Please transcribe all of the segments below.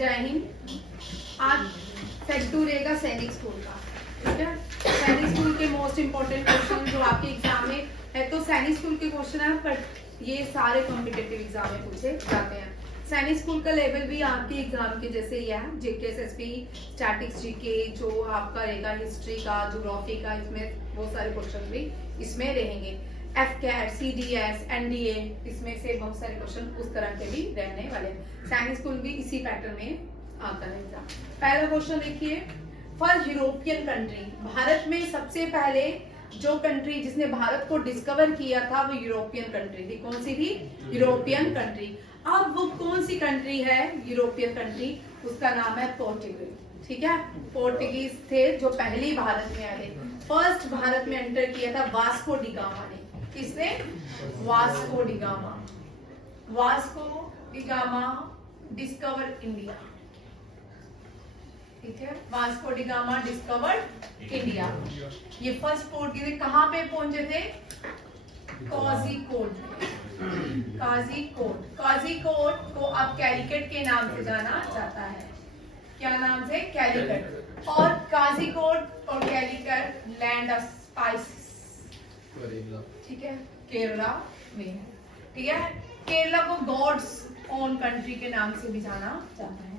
जय हिंद। आज सेट 2 रहेगा सैनिक स्कूल का, ठीक है। सैनिक स्कूल के मोस्ट इंपोर्टेंट क्वेश्चन जो आपके एग्जाम में है, तो सैनिक स्कूल के क्वेश्चन है, पर ये सारे कॉम्पिटिटिव एग्जाम में पूछे जाते हैं। सैनिक स्कूल का लेवल भी आपके एग्जाम के जैसे ही है, जीके, एसएसपी, स्टैटिक्स, जीके, जो आपका रहेगा हिस्ट्री का, ज्योग्राफी का, इसमें बहुत सारे क्वेश्चन भी इसमें रहेंगे। एफकेट, सीडीएस, एनडीए, इसमें से बहुत सारे क्वेश्चन उस तरह के भी रहने वाले हैं। सैनिक स्कूल भी इसी पैटर्न में आता है एग्जाम। पहला क्वेश्चन देखिए, फर्स्ट यूरोपियन कंट्री, भारत में सबसे पहले जो कंट्री जिसने भारत को डिस्कवर किया था वो यूरोपियन कंट्री थी। कौन सी थी? European country. अब वो कौन सी कंट्री है यूरोपियन कंट्री? उसका नाम है पोर्टुगल, ठीक है। पोर्टुगीज थे जो पहले भारत में आए। फर्स्ट भारत में एंटर किया था वास्को डी गामा ने। किसने? Vasco D gamma. Vasco D gamma discover India, ठीक है। Vasco D gamma discovered India. ये फर्स्ट पोर्टुगीज कहाँ पे पहुंचे थे? कोझिकोड में। कोझिकोड को अब कैलिकट के नाम से जाना जाता है। क्या नाम से? कैलिकट। और कोझिकोड और कैलिकट लैंड ऑफ स्पाइसेस, ठीक है, केरला में है, ठीक है। केरला को गॉड्स ओन कंट्री के नाम से भी जाना जाता है,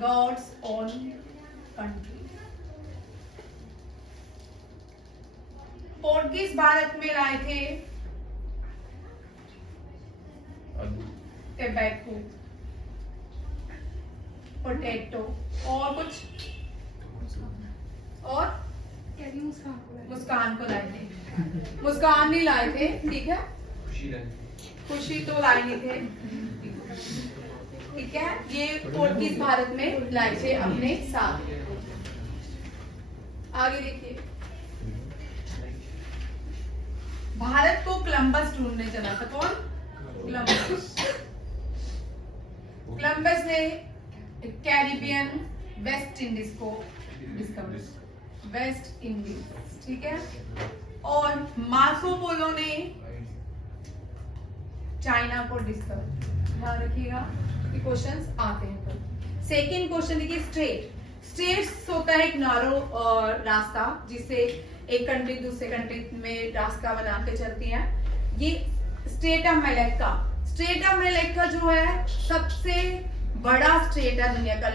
God's own country. Portuguese Bharat में लाए थे टोबैको, पोटैटो और कुछ, और मुस्कान को लाए थे। मुस्कान नहीं लाए थे, ठीक है। खुशी तो लाए नहीं थे, ठीक है। ये पोर्टुगीज भारत में लाए थे अपने साथ। आगे देखिए, भारत को कोलंबस ढूंढने चला था। कौन? कोलंबस। कोलंबस ने कैरिबियन वेस्ट इंडीज को डिस्कवर, वेस्ट इंडीज, ठीक है। और मार्को पोलो ने चाइना को डिस्कवर। ध्यान रखिएगा, ये क्वेश्चंस आते हैं। सेकंड क्वेश्चन देखिए, स्टेट्स होता है एक नारो रास्ता जिससे एक कंट्री दूसरे कंट्री में रास्ता बना के चलती है। ये state of Malacca, state of Malacca जो है सबसे बड़ा स्टेट है दुनिया का,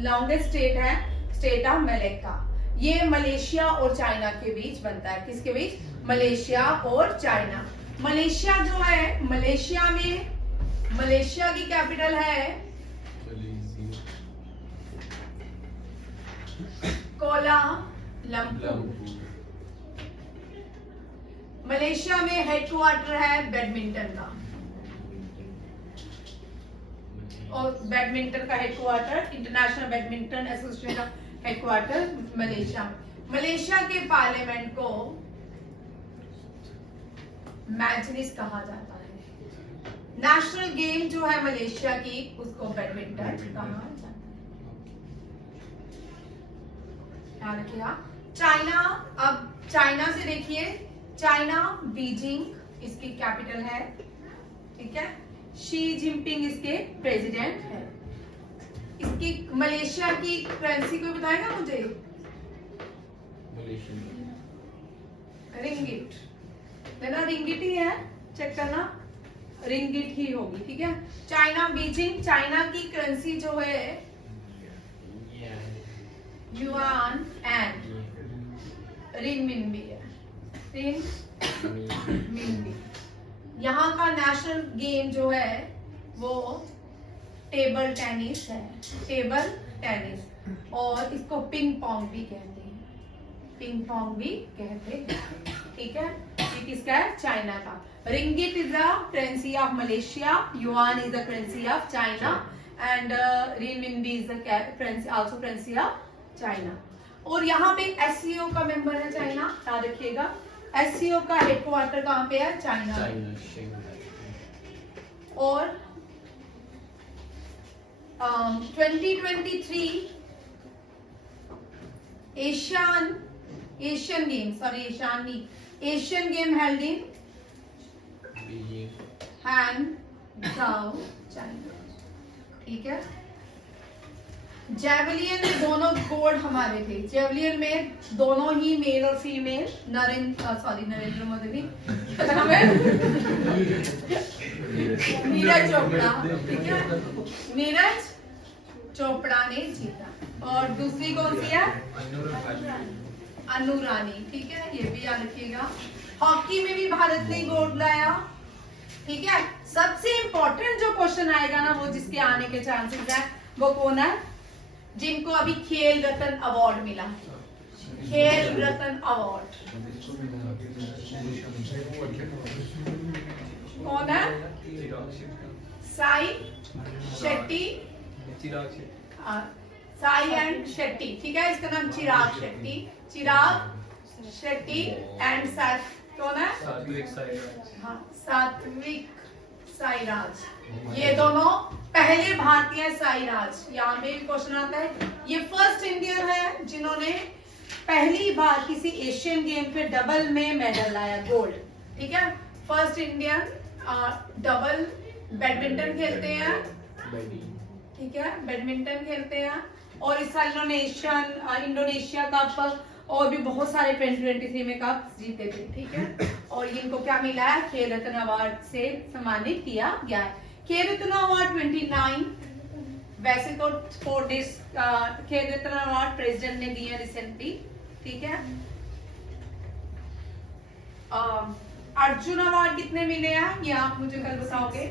लॉन्गेस्ट स्टेट है स्टेट ऑफ मलाक्का। ये मलेशिया और चाइना के बीच बनता है। किसके बीच? मलेशिया और चाइना। मलेशिया जो है, मलेशिया में मलेशिया की कैपिटल है कोलालंपुर। मलेशिया में हेडक्वार्टर है बैडमिंटन का, और बैडमिंटन का हेडक्वार्टर, इंटरनेशनल बैडमिंटन एसोसिएशन का हेडक्वार्टर मलेशिया में। मलेशिया के पार्लियामेंट को मैजलिस कहा जाता है। नेशनल गेम जो है मलेशिया की, उसको बैडमिंटन कहा जाता है। ध्यान रखिएगा। चाइना, अब चाइना से देखिए, चाइना बीजिंग इसकी कैपिटल है, ठीक है। शी जिनपिंग इसके प्रेसिडेंट है। इसकी मलेशिया की करेंसी कोई बताएगा मुझे? रिंगिट, लेना रिंगिट ही है, चेक करना, रिंगिट ही होगी, ठीक है। चाइना बीजिंग, चाइना की करेंसी जो है युआन एंड रिनमिनबी है, रिनमिनबी। यहाँ का नेशनल गेम जो है वो टेबल टेनिस है, टेबल टेनिस, और इसको पिंग पोंग भी कहते हैं, पिंग पोंग भी कहते हैं, ठीक है। ये किसका है? चाइना का। Ringgit is the currency of Malaysia, yuan is the currency of China, and renminbi is the currency, also currency of China. और यहाँ पे एससीओ का मेंबर है चाइना, याद रखिएगा। एससीओ का हेडक्वार्टर कहाँ पे है? चाइना। और 2023 Asian game held in Hangzhou, China, ठीक है। जेवलियन में दोनों गोल्ड हमारे थे। जेवलियन में दोनों ही मेल और फीमेल, नरेंद्र मोदी नहीं, नीरज चोपड़ा, ठीक है, नीरज चोपड़ा ने जीता। और दूसरी कौन सी है? अनु रानी, ठीक है, ये भी याद रखिएगा। हॉकी में भी भारत ने गोल्ड लाया, ठीक है। सबसे इंपॉर्टेंट जो क्वेश्चन आएगा ना, वो जिसके आने के चांसेस है, वो कौन है? जिनको अभी खेल रत्न अवार्ड मिला, खेल रत्न अवार्ड, कौन है? साई शेट्टी, साई एंड शेट्टी, ठीक है, इसका नाम चिराग शेट्टी, चिराग शेट्टी एंड कौन है? हाँ, सात्विक साईराज। ये दोनों पहले भारतीय साईराज। यहाँ पे क्वेश्चन आता है, ये फर्स्ट इंडियन है जिन्होंने पहली बार किसी एशियन गेम पे डबल में मेडल लाया, गोल्ड, ठीक है। फर्स्ट इंडियन डबल बैडमिंटन खेलते हैं, ठीक है, बैडमिंटन खेलते हैं। और इस साल इन्होंने एशियन इंडोनेशिया कप और भी बहुत सारे 2023 में कप जीते थे, ठीक है। और इनको क्या मिला है? खेल रत्न अवार्ड से सम्मानित किया गया है। खेल रत्न अवार्ड 29, वैसे तो 4 डेज खेल रत्न अवार्ड प्रेसिडेंट ने दिया रिसेंटली, ठीक है। अर्जुन अवार्ड कितने मिले हैं ये आप मुझे कल बताओगे?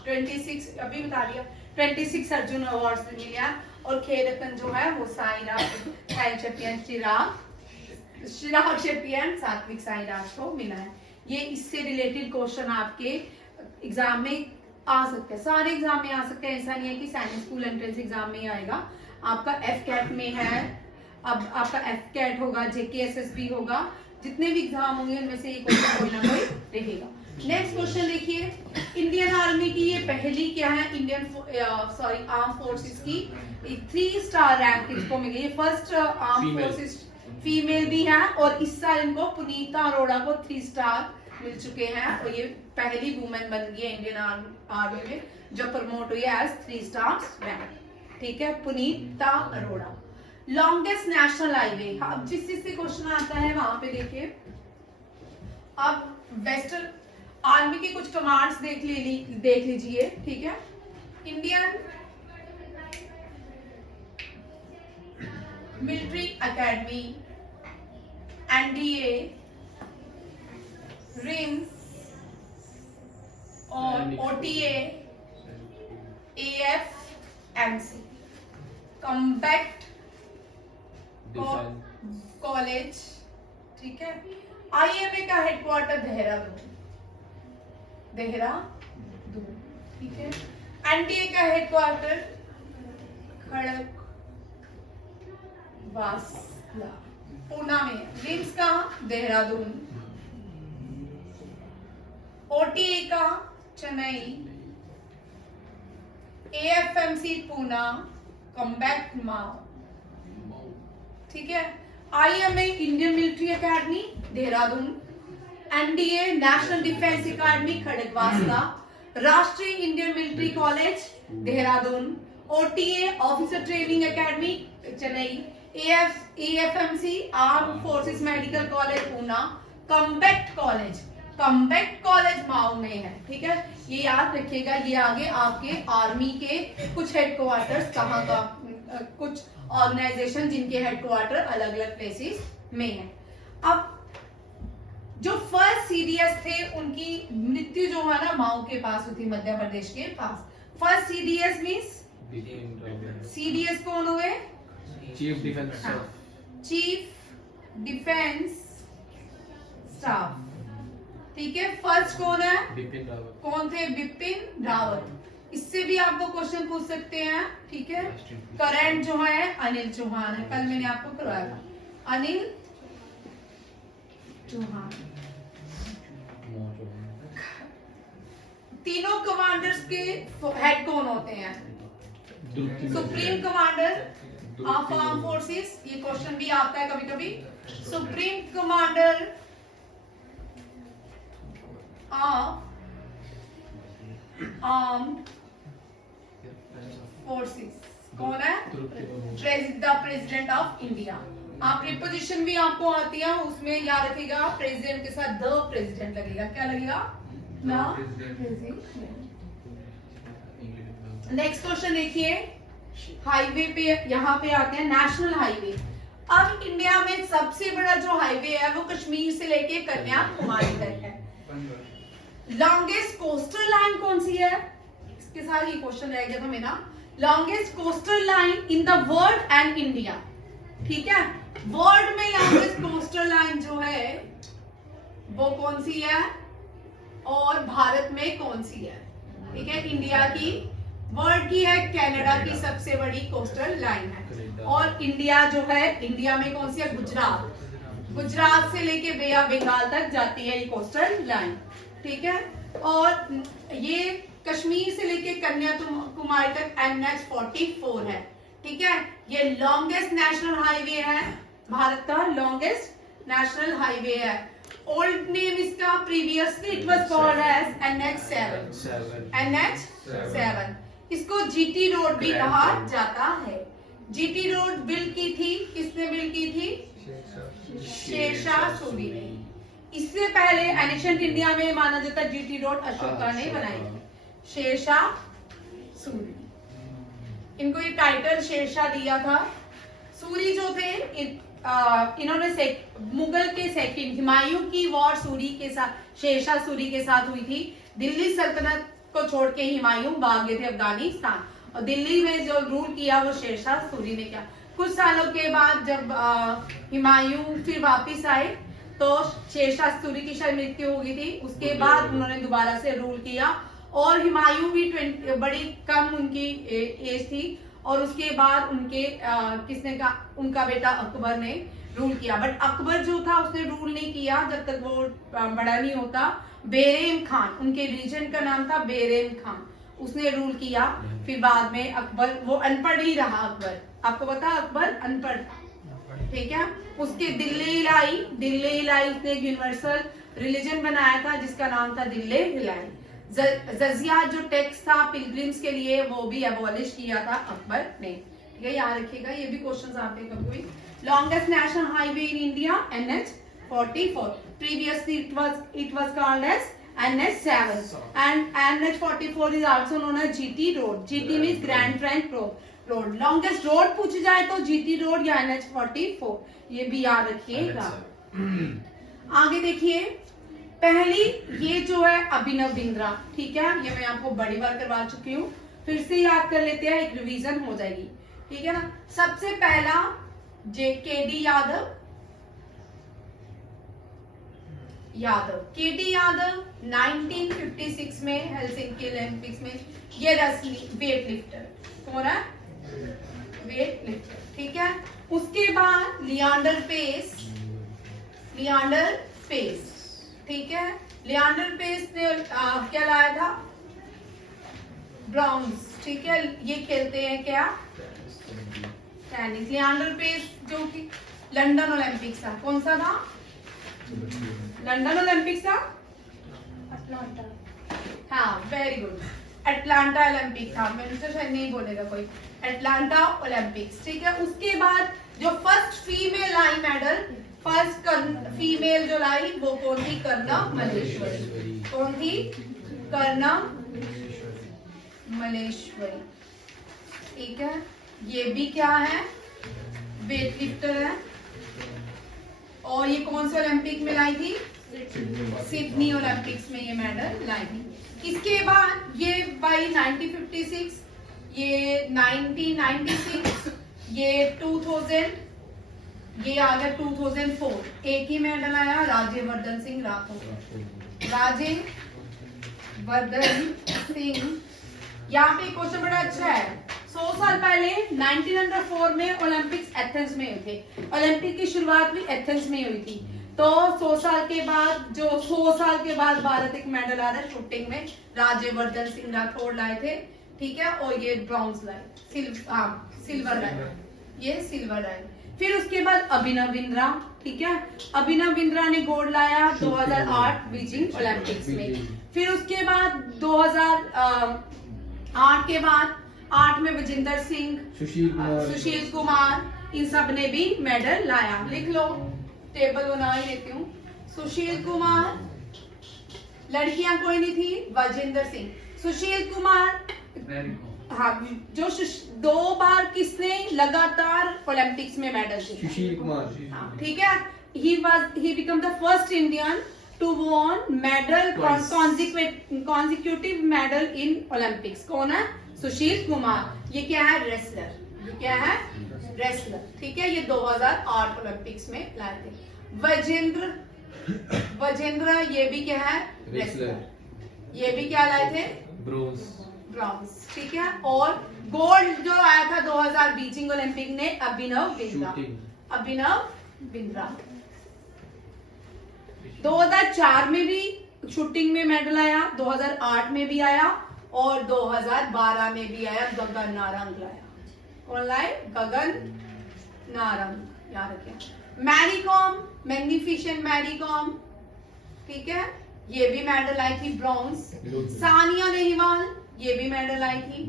26 अभी बता दिया, 26 अर्जुन अवार्ड मिले हैं। और खेल रत्न जो है वो साईराज चिराग शेट्टी एंड सात्विक साईराज को मिला है। ये इससे रिलेटेड क्वेश्चन आपके एग्जाम में आ सकते हैं, सारे एग्जाम में आ सकते हैं। ऐसा नहीं है कि सैनिक स्कूल एंट्रेंस एग्जाम में ही आएगा, आपका एफ-कैट में है, अब आपका एफ-कैट होगा, जेकेएसएसबी होगा, जितने भी एग्जाम होंगे उनमें से ये क्वेश्चन कोई ना कोई रहेगा। नेक्स्ट क्वेश्चन देखिए, इंडियन आर्मी की ये पहली क्या है? आर्म फोर्सेस की 3 स्टार रैंक इसको मिली है। फर्स्ट आर्म फोर्सेस फीमेल भी है, और इस साल इनको पुनीता अरोड़ा को 3 स्टार मिल चुके हैं, और ये पहली वुमेन बन गई है इंडियन आर्मी में जो प्रमोट हुई है एज 3 स्टार्स रैंक, ठीक है, पुनीता अरोड़ा। लॉन्गेस्ट नेशनल हाईवे, अब जिस चीज से क्वेश्चन आता है वहां पे देखिए। अब वेस्टर्न आर्मी के कुछ कमांड्स देख लीजिए, ठीक है। Indian military academy, NDA, RIMS और ओटीए, एएफएमसी, कॉम्बैट कॉलेज, ठीक है। आईएमए का हेडक्वार्टर देहरादून, ठीक है। एनडीए का हेडक्वार्टर खड़गवासला पूना में, रिम्स का देहरादून, ओटीए का चेन्नई, एएफएमसी पूना, कॉम्बैट माओ, ठीक है। IMA Indian military academy Dehradun, NDA national defence academy Khadakwasla, राष्ट्रीय Indian military college Dehradun, OTA officer training academy Chennai, AFMC arm forces medical college Poona, combat college Mhow में है, ठीक है। ये याद रखिएगा, ये आगे आपके आर्मी के कुछ हेडक्वार्टर्स कहाँ का, कुछ ऑर्गेनाइजेशन जिनके हेडक्वार्टर अलग अलग प्लेसेस में है। अब जो फर्स्ट सीडीएस थे उनकी मृत्यु जो है ना माओ के पास हुई थी, मध्य प्रदेश के पास। फर्स्ट सीडीएस मींस, सीडीएस कौन हुए? Chief defence staff, chief defence staff, ठीक है। फर्स्ट कौन है? बिपिन रावत। कौन थे? बिपिन रावत। इससे भी आपको क्वेश्चन पूछ सकते हैं, ठीक है। करंट जो है अनिल चौहान है, कल मैंने आपको करवाया था, अनिल चौहान। तीनों कमांडर्स के हेड कौन होते हैं? Supreme commander of arm forces, ये क्वेश्चन भी आता है कभी कभी। Supreme commander of arm forces, कौन है? The president of India. आप प्रीपोजिशन भी आपको आती है, उसमें याद रखिएगा प्रेसिडेंट के साथ द प्रेसिडेंट लगेगा। क्या लगेगा? The president. नेक्स्ट क्वेश्चन देखिए, हाईवे पे यहाँ पे आते हैं, नेशनल हाईवे। अब इंडिया में सबसे बड़ा जो हाईवे है वो कश्मीर से लेके कन्याकुमारी तक है। लॉन्गेस्ट कोस्टल लाइन कौन सी है? इसके साथ ही क्वेश्चन रह गया था मेरा। Longest coastal line in the world and India. ठीक है, वर्ल्ड में लॉन्गेस्ट कोस्टल लाइन जो है वो कौन सी है और भारत में कौन सी है? ठीक है, इंडिया की, वर्ल्ड की है कनाडा की सबसे बड़ी कोस्टल लाइन है, और इंडिया जो है, इंडिया में कौन सी है? गुजरात। गुजरात से लेके बे ऑफ बंगाल तक जाती है ये कोस्टल लाइन। ठीक है, और ये कश्मीर से लेके कन्याकुमारी तक NH-44 है। ठीक है, ये लॉन्गेस्ट नेशनल हाईवे है, भारत का लॉन्गेस्ट नेशनल हाईवे है। ओल्ड नेम इसका previously it was called as NH-7। इसको GT रोड भी कहा जाता है। GT रोड बिल्ड की थी, किसने बिल्ड की थी? शेरशाह सूरी ने। इससे पहले एंशिएंट इंडिया में माना जाता है GT रोड अशोका ने बनाई थी, शेरशाह सूरी। इनको ये टाइटल शेरशाह दिया था। सूरी जो थे इन्होंने मुगल के सेकंड हुमायूं की वॉर सूरी के साथ, शेरशाह सूरी के साथ हुई थी। दिल्ली सल्तनत को छोड़ के हुमायूं भाग गए थे अफगानिस्तान, और दिल्ली में जो रूल किया वो शेरशाह सूरी ने किया। कुछ सालों के बाद जब हुमायूं फिर वापिस आए तो शेरशाह सूरी की शायद मृत्यु हो गई थी। उसके बाद उन्होंने दोबारा से रूल किया, और हुमायूं भी बड़ी कम उनकी एज थी, और उसके बाद उनके किसने का, उनका बेटा अकबर ने रूल किया। बट अकबर जो था उसने रूल नहीं किया जब तक वो बड़ा नहीं होता। बेरेम खान, उनके रीजन का नाम था बेरेम खान, उसने रूल किया। फिर बाद में अकबर, वो अनपढ़ ही रहा अकबर, आपको पता अकबर अनपढ़ था। ठीक है, उसके दिल्ली इलाई उसने एक यूनिवर्सल रिलीजन बनाया था जिसका नाम था दिल्ली इलाई। जजिया जो टैक्स था पिलग्रिम्स के लिए, वो भी एबॉलिश किया था अकबर ने। ठीक है, याद रखिएगा, ये भी क्वेश्चन आते हैं कभी कोई। Longest national highway in India NH-44। Previously it was called as NH-7 and NH-44 is also known as GT road. GT means Grand Trunk road. Longest road पूछी जाए तो GT रोड या NH-44, ये भी याद रखिएगा। आगे देखिए, पहली ये जो है अभिनव बिंद्रा। ठीक है, ये मैं आपको बड़ी बार करवा चुकी हूँ, फिर से याद कर लेते हैं, एक रिवीजन हो जाएगी। ठीक है ना। सबसे पहला KD यादव, KD यादव 1956 में हेलसिंकी ओलंपिक्स में ये वेट लिफ्टर। कौन है? Weight lifter. ठीक है, उसके बाद लियांडर पेस। ठीक है, लियांडर पेस ने क्या लाया था? ब्रॉन्ज। ठीक है, ये खेलते हैं क्या? टेनिस। लियांडर पेस जो कि लंदन ओलंपिक्स था, कौन सा था? लंदन ओलंपिक्स था, अटलांटा। हाँ, वेरी गुड, अटलांटा ओलंपिक था। मैंने तो शायद नहीं बोलेगा कोई, अटलांटा ओलंपिक्स। ठीक है, उसके बाद जो फर्स्ट फीमेल लाई मेडल, फर्स्ट फीमेल जो लाई वो कौन थी? कर्णम मल्लेश्वरी। कौन थी? कर्णम मल्लेश्वरी। ठीक है, ये भी क्या है? वेट लिफ्टर है। और ये कौन से ओलंपिक में लाई थी? सिडनी ओलंपिक्स में ये मेडल लाई थी। इसके बाद ये बाई 1956, ये 1996, ये 2000, ये आ गया 2004। एक ही मेडल आया, राज्यवर्धन सिंह राठौर। राज्यवर्धन सिंह। यहाँ पे क्वेश्चन बड़ा अच्छा है। 100 साल पहले 1904 में ओलंपिक्स एथेंस में हुए थे। ओलंपिक की शुरुआत भी एथेंस में हुई थी। तो 100 साल के बाद भारत एक मेडल आ रहा है शूटिंग में, राज्यवर्धन सिंह राठौर लाए थे। ठीक है, और ये ब्रॉन्ज लाए, सिल्वर लाए, ये सिल्वर लाए। फिर उसके बाद अभिनव बिंद्रा। ठीक है, अभिनव बिंद्रा ने गोल्ड लाया 2008 बीजिंग ओलंपिक्स में। फिर उसके बाद 2008 के बाद 8 में विजेंद्र सिंह, सुशील कुमार, इन सब ने भी मेडल लाया। लिख लो, टेबल बना ही देती हूँ। सुशील कुमार, लड़कियां कोई नहीं थी, विजेंद्र सिंह, सुशील कुमार, हाँ, जो 2 बार किसने लगातार ओलंपिक्स में मेडल जीता? सुशील कुमार। हाँ, ठीक है। he become the first Indian to won medal consecutive medal in Olympics। कौन है? सुशील कुमार। ये क्या है? रेसलर। ये क्या है? रेसलर। ठीक है, ये 2008 ओलंपिक्स में लाए थे। वजेंद्र ये भी क्या है? रेसलर। ये भी क्या लाए थे? ब्रोंज। ठीक है। और गोल्ड जो आया था 2000 बीजिंग ओलंपिक ने अभिनव बिंद्रा। 2004 में भी शूटिंग में मेडल आया, 2008 में भी आया और 2012 में भी आया। गगन नारंग लाया। कौन लाए? गगन नारंग। याद रखिए। मैरी कॉम, मैग्निफिसेंट मैरी कॉम, ठीक है, ये भी मेडल आई थी, ब्रॉन्ज। सानिया नेहवाल, ये भी मेडल आई थी,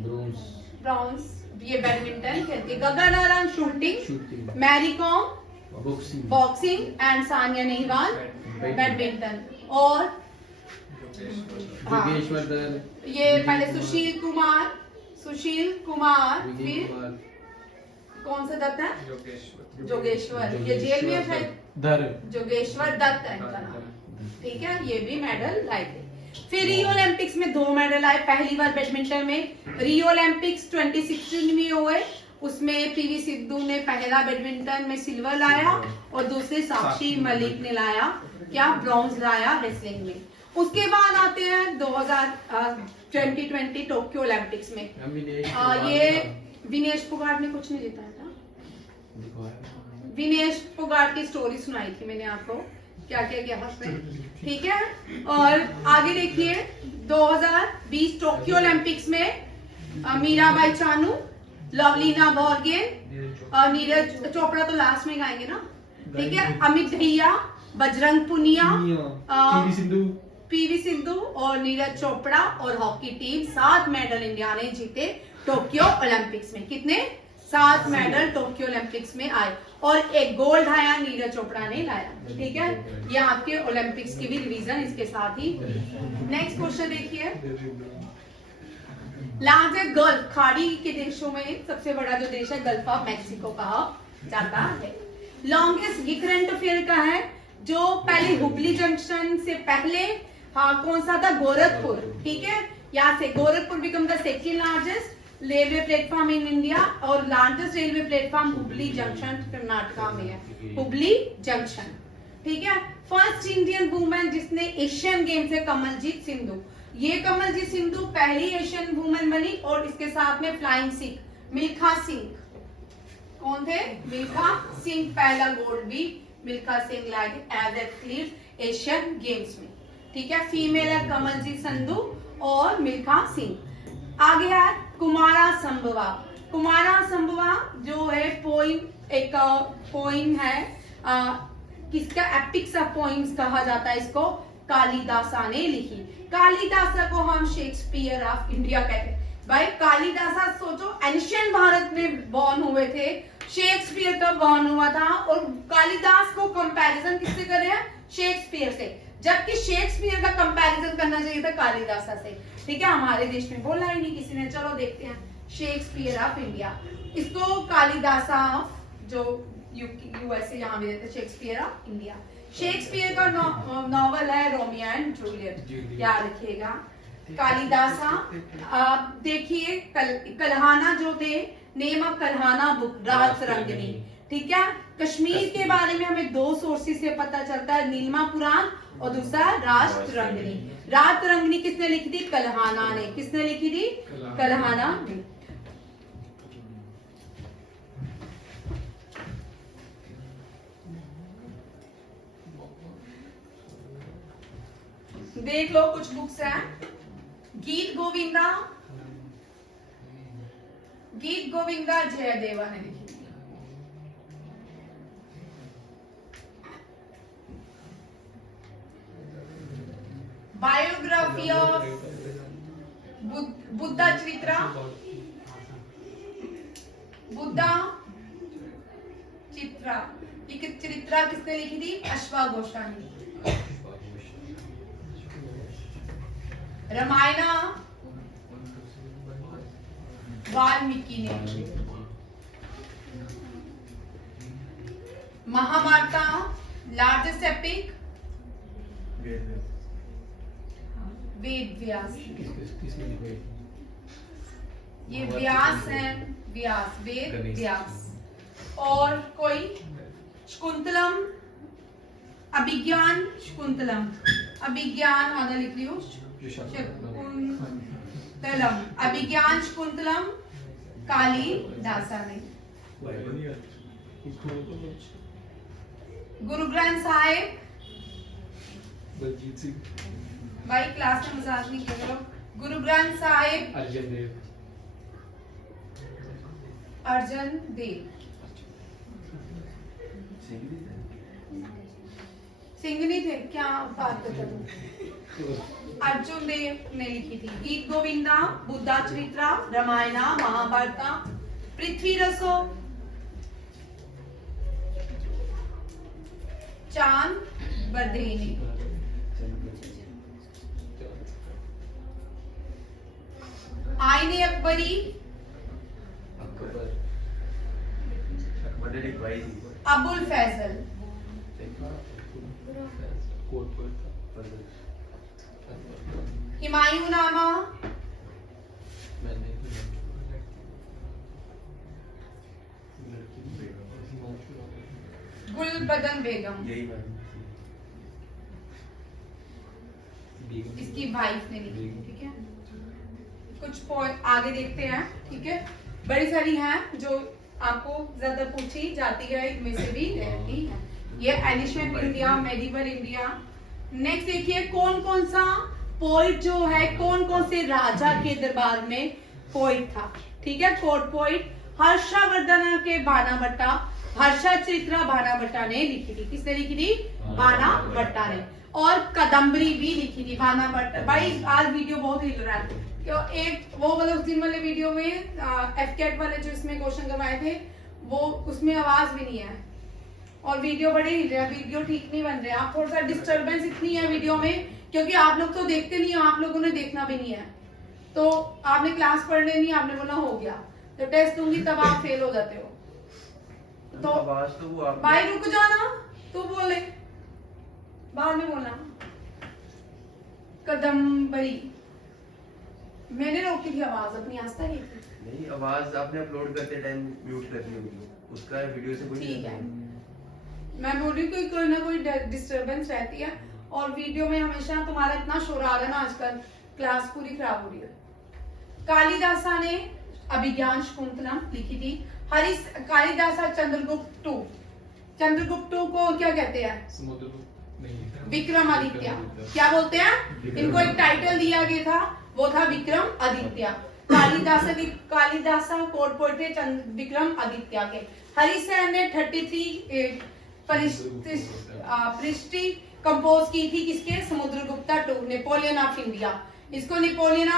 ब्रॉन्ज। ये बैडमिंटन खेलती है। Gagan Narang shooting, Mary Kom boxing and Sania Nehwal badminton. और योगेश्वर दत्त, ये पहले सुशील कुमार, फिर कौन सा दत्त है? जोगेश्वर। ये जेल में है, जोगेश्वर दत्त है इनका नाम। ठीक है, ये भी मेडल लाए थे। फिर रियो ओलंपिक्स में 2 मेडल आए। पहली बार बैडमिंटन में रियो ओलंपिक्स 2016 में हुए, उसमें पीवी सिद्धू ने पहला बैडमिंटन में सिल्वर लाया और दूसरे साक्षी मलिक ने लाया क्या? ब्रॉन्ज लाया रेसलिंग में। उसके बाद आते हैं 2020 टोक्यो ओलंपिक्स में। ये विनेश फोगाट ने कुछ नहीं जीता था। विनेश फोगाट की स्टोरी सुनाई थी मैंने आपको, क्या क्या किया उसमें, ठीक है। और आगे देखिए 2020 टोक्यो ओलंपिक्स में मीराबाई चानू, लवलीना बोरगोहेन और नीरज चोपड़ा तो लास्ट में गाएंगे ना, ठीक है। अमित दहिया, बजरंग पुनिया, पीवी सिंधु और नीरज चोपड़ा और हॉकी टीम 7 मेडल इंडिया ने जीते टोक्यो ओलंपिक्स में। कितने? 7 मेडल टोक्यो ओलंपिक्स में आए और 1 गोल्ड आया नीरज चोपड़ा ने लाया। ठीक है, ये आपके ओलंपिक्स की भी रिवीजन इसके साथ ही। नेक्स्ट क्वेश्चन देखिए, लार्जेस्ट गल्फ, खाड़ी के देशों में सबसे बड़ा जो देश है गल्फ ऑफ मैक्सिको कहा जाता है। लॉन्गेस्ट, ये करंट अफेयर का है, जो पहले हुबली जंक्शन से पहले कौन सा था? गोरखपुर। ठीक है, यहाँ से Gorakhpur become the second largest railway platform in India और largest railway platform Hubli junction Karnataka में है, हुबली जंक्शन। ठीक है, फर्स्ट इंडियन वुमेन जिसने एशियन गेम्स है कमलजीत सिंधु। ये कमलजीत सिंधु पहली एशियन वुमेन बनी और इसके साथ में फ्लाइंग सिख मिल्खा सिंह। कौन थे? मिल्खा सिंह। पहला गोल्ड भी मिल्खा सिंह लाए एज एथलीट एशियन गेम्स में। ठीक है, फीमेल है कमलजीत सिंधु और मिल्खा सिंह। आगे है कुमारा संभवा। कुमारा संभवा जो है पोइम, एक पोइम है, किसका? एपिक्स ऑफ पोइम्स कहा जाता है इसको, कालिदासा ने लिखी। कालिदासा को हम शेक्सपियर ऑफ इंडिया कहते हैं। भाई कालिदासा सोचो एंशियंट भारत में बॉर्न हुए थे, शेक्सपियर कब बॉर्न हुआ था और कालिदास को कंपैरिजन किससे कर रहे हैं? शेक्सपियर से, जबकि शेक्सपियर का कंपैरिजन करना चाहिए था कालिदासा से। ठीक है, हमारे देश में बोला ही नहीं किसी ने। चलो देखते हैं, शेक्सपियर ऑफ इंडिया, इसको कालिदासा जो यूएसए यहाँ भी रहते, शेक्सपियर ऑफ इंडिया। शेक्सपियर का नॉवल है रोमियो एंड जूलियट, याद रखिएगा। कालिदासा, आप देखिए कल्हाना जो थे, नेम ऑफ कल्हाना बुक, रात रंगनी। ठीक है, कश्मीर के बारे में हमें 2 सोर्सेस से पता चलता है, नीलमा पुराण और दूसरा रात रंगनी। रात रंगनी किसने लिखी थी? कल्हाना ने। किसने लिखी थी? कल्हाना ने। देख लो कुछ बुक्स हैं। गीत गोविंदा जयदेवा ने लिखी। बायोग्राफी ऑफ बुद्धा चरित्रा, बुद्धा चित्रा, ये चित्रा किसने लिखी थी? अश्वघोषा ने। रामायण वाल्मीकि ने। Mahabharat largest epic Ved Vyas. ये व्यास है, व्यास वेद व्यास। और कोई शकुंतलम, अभिज्ञान शकुंतलम, अभिज्ञान आधा लिख लियो, शकुंतलम, अभिज्ञान शकुंतलम कालिदासा ने। गुरु ग्रंथ साहिब, भाई क्लास में मजाक नहीं किया करो। गुरु ग्रंथ साहिब अर्जन देव, अर्जन देव। सिंघनी थे क्या? बात करता हूँ। अर्जुन देव ने लिखी थी। गीत गोविंदा, बुद्धा चरित्रा, रामायण, महाभारत, पृथ्वी रसो, चांद बरदेनी। आईने अकबरी, अबुल फैजल। हुमायूं नामा, गुलबदन बेगम, इसकी वाइफ ने लिखी। ठीक है, कुछ पॉइंट आगे देखते हैं। ठीक है, बड़ी सारी हैं जो आपको ज्यादा पूछी जाती है, इनमें से भी रहती है। ये ancient India, medieval India. Next देखिए, कौन कौन सा पोइट जो है, कौन कौन से राजा के दरबार में पोइट था। ठीक है, कोर्ट पोइट हर्षवर्धन के बाणाभट्टा, हर्षा चित्रा बाणाभट्टा ने लिखी थी। किसने लिखी थी? बाणाभट्टा ने। और कदम्बरी भी लिखी थी बाणाभट्टा। भाई आज वीडियो बहुत हिल रहा है। एक वो मतलब उस दिन वाले वीडियो में एफकेट वाले जो इसमें क्वेश्चन करवाए थे, वो उसमें आवाज भी नहीं है और वीडियो बड़े हिल रहे हैं, वीडियो ठीक नहीं बन रहे हैं। आप थोड़ा सा डिस्टरबेंस इतनी है वीडियो में, क्योंकि आप लोग तो देखते नहीं हो, आप लोगों ने देखना भी नहीं है। तो आपने क्लास पढ़ लेनी, आपने बोला हो गया, तो टेस्ट दूंगी तब आप फेल हो जाते हो। तो आवाज तो वो आप भाई रुक जाना, तू बोले, बाद में बोलना। कदम्बरी मैंने रोकी थी आवाज अपनी, आस्था ही थी। नहीं, आवाज आपने अपलोड करते टाइम म्यूट करनी होगी, उसका वीडियो से कोई ठीक है, मैं बोल रही हूँ कोई ना कोई डिस्टरबेंस रहती है और वीडियो में हमेशा तुम्हारा इतना शोर आ रहा है ना, आजकल क्लास पूरी खराब हो रही है। कालिदासा ने अभिज्ञान शकुंतलम लिखी थी। कालिदासा चंद्रगुप्त को क्या कहते हैं? विक्रमादित्य। क्या बोलते हैं? इनको एक टाइटल दिया गया था, वो था विक्रमादित्य। कालिदासा कोर्ट पोएट थे विक्रम आदित्य के। हरिसेन ने 33 पृष्टि कंपोज की थी। किसके? Samudragupta to, Napoleon of India. इसको नेपोलियन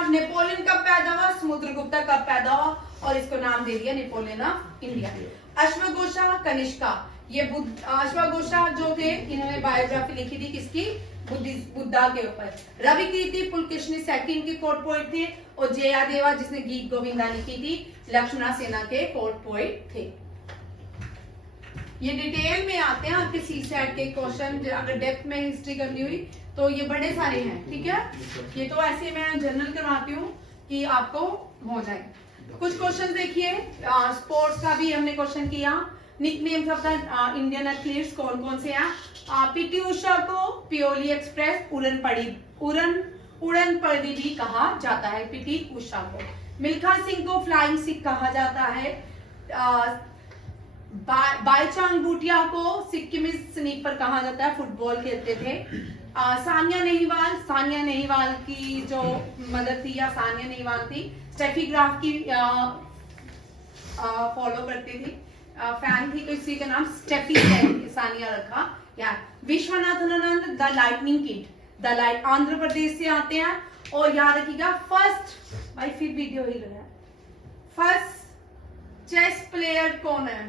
कब पैदा हुआ, समुद्रगुप्ता कब पैदा हुआ, और इसको नाम दे दिया नेपोलियन ऑफ इंडिया। अश्वघोषा कनिष्का, ये अश्वघोषा जो थे, इन्होंने बायोग्राफी लिखी थी किसकी? बुद्धा के ऊपर। रवि कीर्ति पुलकेशिन सेकंड के कोर्ट पोएट थे, और जयादेवा जिसने गीत गोविंदा लिखी थी, लक्ष्मणा सेना के कोर्ट पोएट थे। ये डिटेल में आते हैं आपके सीसैट के क्वेश्चन, अगर डेप्थ में हिस्ट्री करनी हुई तो ये बड़े सारे हैं। ठीक है, ये तो ऐसे मैं जनरल करवाती हूँ कि आपको हो जाए। कुछ क्वेश्चन देखिए, स्पोर्ट्स का भी हमने क्वेश्चन किया। Nicknames of the Indian athletes कौन कौन से हैं? पीटी उषा को पियोली एक्सप्रेस उड़न पड़ी भी कहा जाता है, पीटी उषा को। मिल्खा सिंह को फ्लाइंग सिख कहा जाता है। बाईचांग भूटिया को सिक्किमिज स्नीपर कहा जाता है, फुटबॉल खेलते थे। सानिया नेहवाल की जो मदर थी, या सानिया नेहवाल थी, स्टेफी ग्राफ की फॉलो करती थी, फैन थी, तो इसी का नाम स्टेफी सानिया रखा। या Viswanathan Anand the lightning kid, Andhra Pradesh से आते हैं। और याद रखिएगा फर्स्ट, भाई फिर वीडियो ही लगा, फर्स्ट चेस प्लेयर कौन है?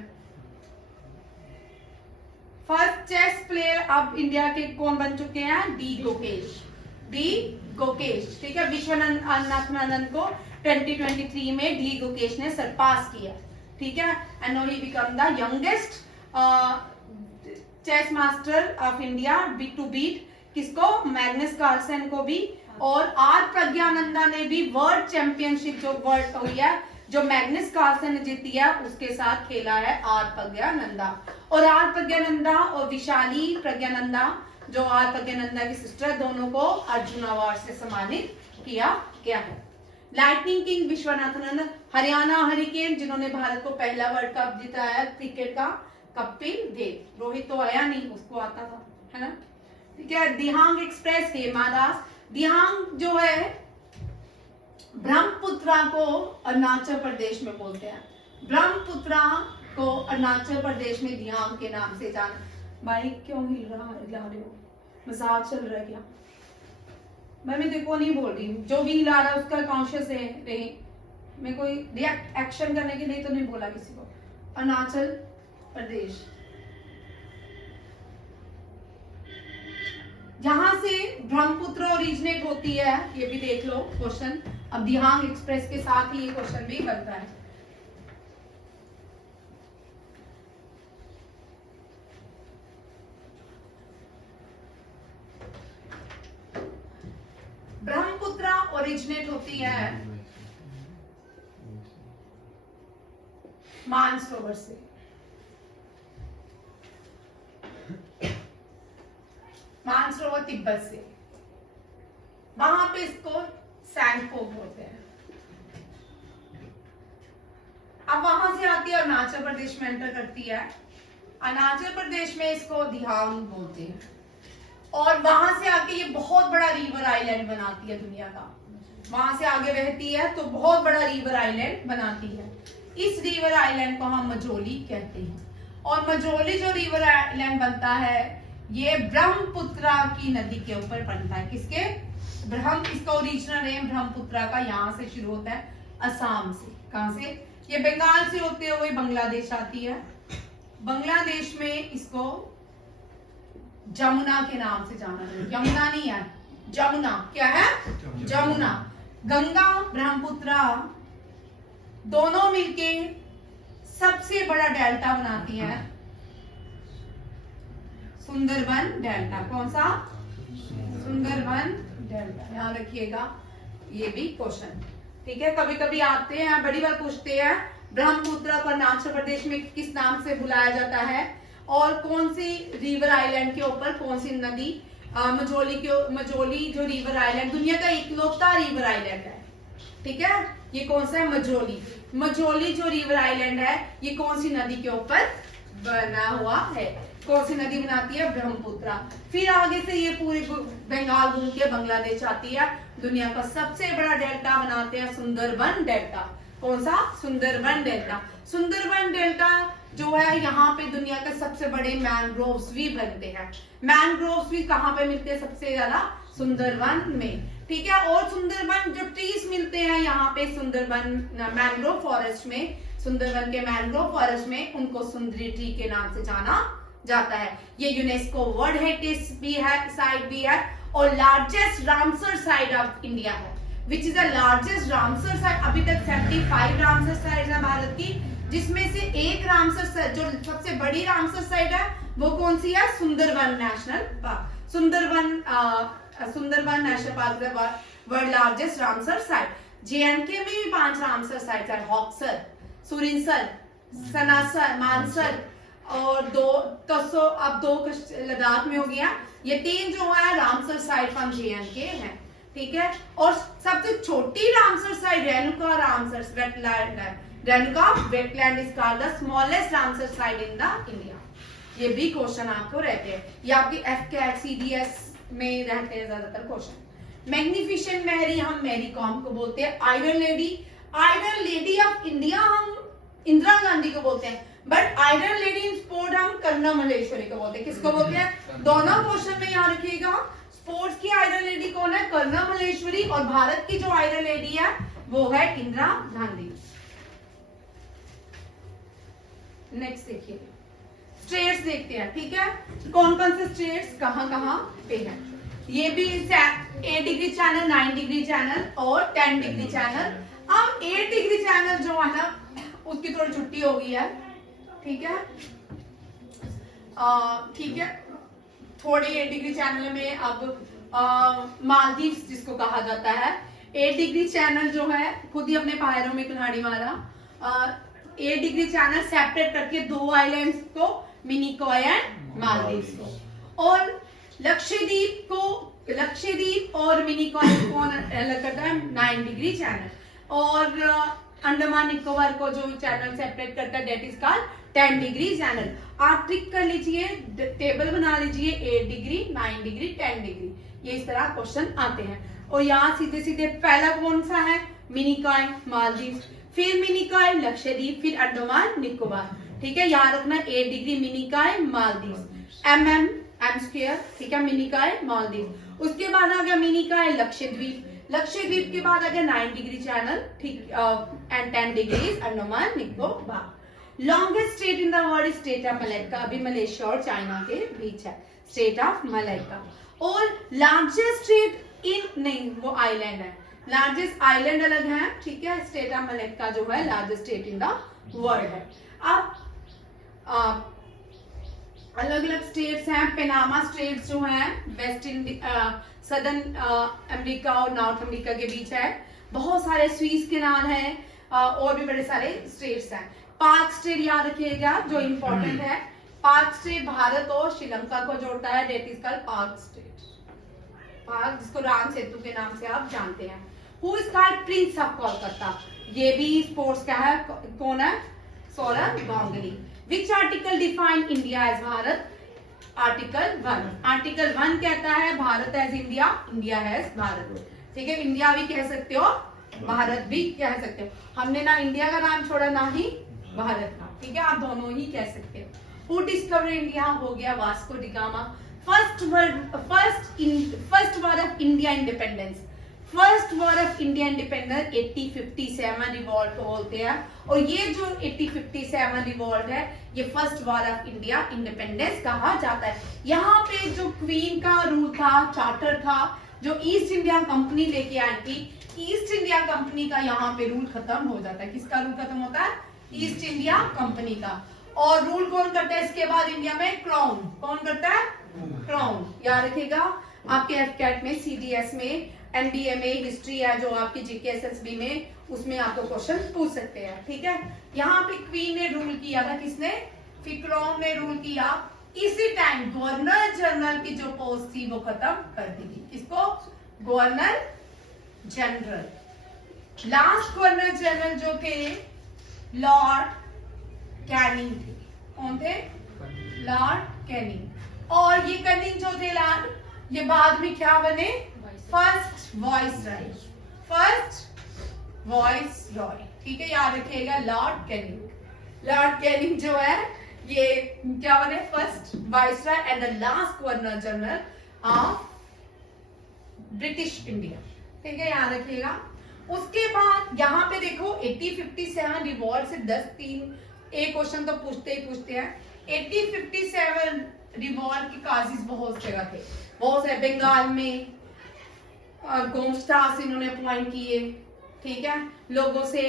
फर्स्ट चेस प्लेयर अब इंडिया के कौन बन चुके हैं? डी गुकेश। ठीक है, विश्वनाथन को 2023 में डी गुकेश ने सरपास किया, ठीक है, and now he become the youngest chess master of India to beat किसको? मैग्नस कार्लसन को भी, और आर प्रज्ञानंदा ने भी वर्ल्ड चैंपियनशिप जो वर्ल्ड हुई है जो मैग्नस कार्लसन ने जीती है उसके साथ खेला है आर प्रज्ञानंदा। और आर प्रज्ञानंदा और विशाली प्रज्ञानंदा जो आर प्रज्ञानंदा की सिस्टर, दोनों को अर्जुन अवार्ड से सम्मानित किया गया है। Lightning king Viswanathan, Haryana hurricane जिन्होंने भारत को पहला वर्ल्ड कप जिताया क्रिकेट का, कपिल देव। रोहित तो आया नहीं, उसको आता था, है ना, ठीक है। दिहांग एक्सप्रेस, हेमा दास। दिहांग जो है ब्रह्मपुत्रा को अरुणाचल प्रदेश में बोलते हैं, ब्रह्मपुत्रा को अरुणाचल प्रदेश में दिहांग के नाम से जान। भाई क्यों हिला रहे हो? मजाक चल रहा है क्या? मैं देखो नहीं बोल रही हूँ, जो भी हिला रहा है उसका कॉन्शियस रहे। मैं कोई रिएक्ट एक्शन करने के लिए तो नहीं बोला किसी को। अरुणाचल प्रदेश, जहां से ब्रह्मपुत्र ओरिजिनेट होती है, ये भी देख लो क्वेश्चन। अब दिहांग एक्सप्रेस के साथ ही ये क्वेश्चन भी बनता है। ब्रह्मपुत्र ओरिजिनेट होती है मानसरोवर से। मानसरोवर तिब्बत से, वहां पे इसको सैंगपो बोलते हैं। अब वहां से आती है अरुणाचल प्रदेश में एंटर करती है, अरुणाचल प्रदेश में इसको दिहांग बोलते हैं, और वहां से आके ये बहुत बड़ा रिवर आइलैंड बनाती है दुनिया का। वहां से आगे बहती है तो बहुत बड़ा रिवर आइलैंड बनाती है। इस रिवर आइलैंड को हम मजोली कहते हैं, और मजोली जो रिवर आइलैंड बनता है ये ब्रह्मपुत्रा की नदी के ऊपर बनता है। किसके? इसका ओरिजिनल नेम ब्रह्मपुत्रा का यहाँ से शुरू होता है, असम से। कहां से? ये बंगाल से होते हुए बांग्लादेश आती है। बांग्लादेश में इसको जमुना के नाम से जाना जाता है। यमुना नहीं है, जमुना। क्या है? जमुना। गंगा ब्रह्मपुत्रा दोनों मिलके सबसे बड़ा डेल्टा बनाती है, सुंदरबन डेल्टा। कौन सा? सुंदरबन डेल्टा, ध्यान रखिएगा, ये भी क्वेश्चन, ठीक है। कभी कभी आते हैं, बड़ी बार पूछते हैं ब्रह्मपुत्र को अरुणाचल प्रदेश में किस नाम से बुलाया जाता है, और कौन सी रिवर आइलैंड के ऊपर कौन सी नदी? मजोली जो रिवर आइलैंड दुनिया का इकलौता रिवर आइलैंड है, ठीक है। ये कौन सा है? मजोली जो रिवर आइलैंड है ये कौन सी नदी के ऊपर बना हुआ है? कौन सी नदी बनाती है? ब्रह्मपुत्रा। फिर आगे से ये पूरी बंगाल घूम के बांग्लादेश आती है। दुनिया का सबसे बड़ा डेल्टा बनाते हैं सुंदरबन डेल्टा। कौन सा? सुंदरबन डेल्टा। सुंदरबन डेल्टा जो है यहाँ पे दुनिया के सबसे बड़े मैनग्रोव्स भी बनते हैं। मैनग्रोव्स भी कहाँ पे मिलते हैं सबसे ज्यादा? सुंदरबन में, ठीक है। और सुंदरबन जो ट्रीज मिलते हैं यहाँ पे सुंदरबन मैंग्रोव फॉरेस्ट में, सुंदरबन के मैंग्रोव फॉरेस्ट में, उनको सुंदरी ट्री के नाम से जाना जाता है। ये यूनेस्को वर्ल्ड हेरिटेज भी है, साइट भी है, और largest Ramsar site of India है, which is the largest Ramsar site. अभी तक 75 रामसर साइट है भारत की, जिसमें से एक रामसर जो सबसे बड़ी रामसर साइट है वो कौन सी है? Sundarban national park. Sundarban national park world largest Ramsar site. JNK में भी 5 रामसर साइट है, हॉक्सर, सुरिनसर, सनासर, मानसर, और अब 2 लद्दाख में हो गया। ये 3 जो है रामसर साइट फ्रॉम जेएनके है, ठीक है। और सबसे छोटी Ramsar site Renuka Ramsar wetland है। Renuka wetland is called the smallest Ramsar site in the India. ये भी क्वेश्चन आपको रहते हैं, ये आपकी एफकेट सीडीएस में रहते हैं ज्यादातर क्वेश्चन। मैग्निफिसेंट मैरी हम मैरी कॉम को बोलते हैं। आयरन लेडी ऑफ इंडिया हम इंदिरा गांधी को बोलते हैं, but iron lady in sport हम कर्णम मल्लेश्वरी को बोलते हैं। किसको बोलते हैं? दोनों क्वेश्चन में याद रखिएगा। स्पोर्ट्स की आयरन लेडी कौन है? कर्णम मल्लेश्वरी, और भारत की जो आयरन लेडी है वो है इंदिरा गांधी। नेक्स्ट देखिए, स्टेट्स देखते हैं, ठीक है, कौन कौन से स्टेट्स कहाँ कहाँ पे हैं। ये भी 8 डिग्री चैनल, 9 डिग्री चैनल और 10 डिग्री चैनल। अब 8 डिग्री चैनल जो है ना, उसकी थोड़ी छुट्टी हो गई है, ठीक है, ठीक है, थोड़ी 8 डिग्री चैनल में अब मालदीव्स जिसको कहा जाता है, 8 डिग्री चैनल जो है खुद ही अपने पैरों में कुल्हाड़ी मारा। 8 डिग्री चैनल सेपरेट करके 2 आइलैंड्स को, मिनिकॉय एंड मालदीव्स को, और लक्षद्वीप और मिनिकॉय को अलग करता है 9 डिग्री चैनल, और अंडमान निकोबार को जो चैनल सेपरेट करता है that is called 10 degree channel. आप ट्रिक कर लीजिए, टेबल बना लीजिए, 8 डिग्री, 9 डिग्री, 10 डिग्री, ये इस तरह क्वेश्चन आते हैं। और यहाँ सीधे सीधे पहला कौन सा है, मिनिकॉय मालदीव, फिर मिनिकॉय लक्षद्वीप, फिर अंडमान निकोबार, ठीक है, याद रखना 8 degree Minicoy Maldives, M square, ठीक है, मिनिकॉय मालदीव। उसके बाद आ गया मिनिकॉय लक्षद्वीप, लक्षद्वीप के बाद आ गया 9 डिग्री चैनल, ठीक, and 10 degree Andaman Nicobar. Longest state in the world state of Malaika, अभी मलेशिया और चाइना के बीच है, स्टेट ऑफ मलाइका। और लार्जेस्ट स्टेट इन, नहीं वो आइलैंड है, लार्जेस्ट आइलैंड अलग है, ठीक है, स्टेट ऑफ मलाइका जो है largest state in the world है। अब अलग अलग स्टेट्स हैं, पनामा स्टेट्स जो हैं वेस्ट इंडिया, सदर्न अमेरिका और नॉर्थ अमेरिका के बीच है, बहुत सारे स्विस कैनाल हैं, और भी बड़े सारे स्टेट्स हैं। पार्क स्टेट याद रखिएगा जो इंपॉर्टेंट है, पार्क स्टेट भारत और श्रीलंका को जोड़ता है, that is called Palk Strait, Palk जिसको राम सेतु के नाम से आप जानते हैं। Who is called prince of Kolkata, ये भी स्पोर्ट्स का है, कौन है, Sourav Ganguly. Which article define India as Bharat, article 1, article 1 कहता है Bharat as India, India as Bharat, ठीक है, इंडिया भी कह सकते हो, भारत भी कह सकते हो, हमने ना इंडिया का नाम छोड़ा ना ही भारत का, ठीक है, आप दोनों ही कह सकते हो। हु डिस्कवर इंडिया, हो गया Vasco D gamma. First war of India independence, first war of India independence 1857 revolt को बोलते हैं, और ये जो 1857 रिवॉल्ट है ये first war of India independence कहा जाता है। यहाँ पे जो क्वीन का रूल था, चार्टर था, जो ईस्ट इंडिया कंपनी लेके आई थी, ईस्ट इंडिया कंपनी का यहाँ पे रूल खत्म हो जाता है। किसका रूल खत्म होता है, ईस्ट इंडिया कंपनी का। और रूल कौन करता है इसके बाद इंडिया में, क्राउन, कौन करता है, क्राउन, याद रखिएगा। आपके एफकेट में, सीडीएस में, एनडीए में हिस्ट्री है जो आपकी जीकेएसएसबी में, उसमें आपको क्वेश्चन पूछ सकते हैं, ठीक है। यहाँ पे क्वीन ने रूल किया था, किसने, फिर क्राउन ने रूल किया। इसी टाइम गवर्नर जनरल की जो पोस्ट थी वो खत्म कर दी थी, किसको, governor general. Last governor general जो थे लॉर्ड कैनिंग थे, कौन थे, लॉर्ड कैनिंग। और ये कैनिंग जो थे लॉर्ड, ये बाद में क्या बने, first voice Roy, first voice Roy, ठीक है, याद रखिएगा लॉर्ड कैनिंग। लॉर्ड कैनिंग जो है ये क्या बने, first voice Roy and the last governor general of British India, ठीक है, याद रखिएगा। उसके बाद यहाँ पे देखो 1857 रिवॉल्ट से 10-3 एक क्वेश्चन तो पूछते ही पूछते हैं। 1857 रिवॉल्ट के काजिज बहुत जगह थे, बहुत से बंगाल में गोमस्टास इन्होंने अपॉइंट किए, ठीक है, लोगों से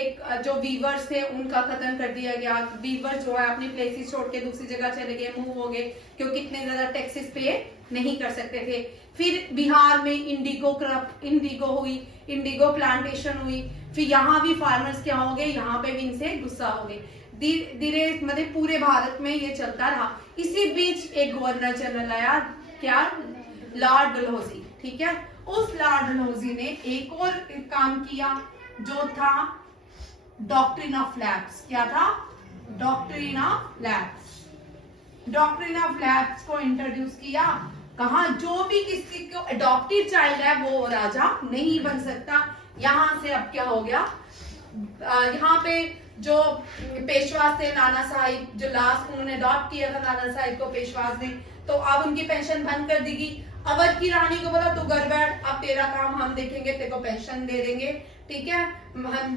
जो वीवर्स थे उनका खत्म कर दिया गया। वीवर्स जो है अपनी प्लेसेस छोड़ के दूसरी जगह चले गए, मूव हो गए, क्योंकि इतने ज्यादा टैक्सेस पे नहीं कर सकते थे। फिर बिहार में इंडिगो हुई, इंडिगो प्लांटेशन हुई, फिर यहाँ भी फार्मर्स क्या हो गए, यहाँ पे भी इनसे गुस्सा हो गए। धीरे मतलब पूरे भारत में ये चलता रहा। इसी बीच एक गवर्नर जनरल आया, क्या, लॉर्ड डलहौजी, ठीक है। उस लॉर्ड डलहौजी ने एक और काम किया जो था डॉक्ट्रिन ऑफ लैप्स। क्या था, doctrine of lapse. Doctrine of lapse को इंट्रोड्यूस किया। कहा जो भी किसी को अडॉप्टेड चाइल्ड है वो राजा नहीं बन सकता। यहां से अब क्या हो गया, यहाँ पे जो पेशवास थे, नाना साहिब जो लास्ट उन्होंने अडॉप्ट किया था नाना साहिब को पेशवास ने, तो अब उनकी पेंशन बंद कर दी गई। अवध की रानी को बोला तू घर बैठ, अब तेरा काम हम देखेंगे, तेरे को पेंशन दे देंगे, ठीक है।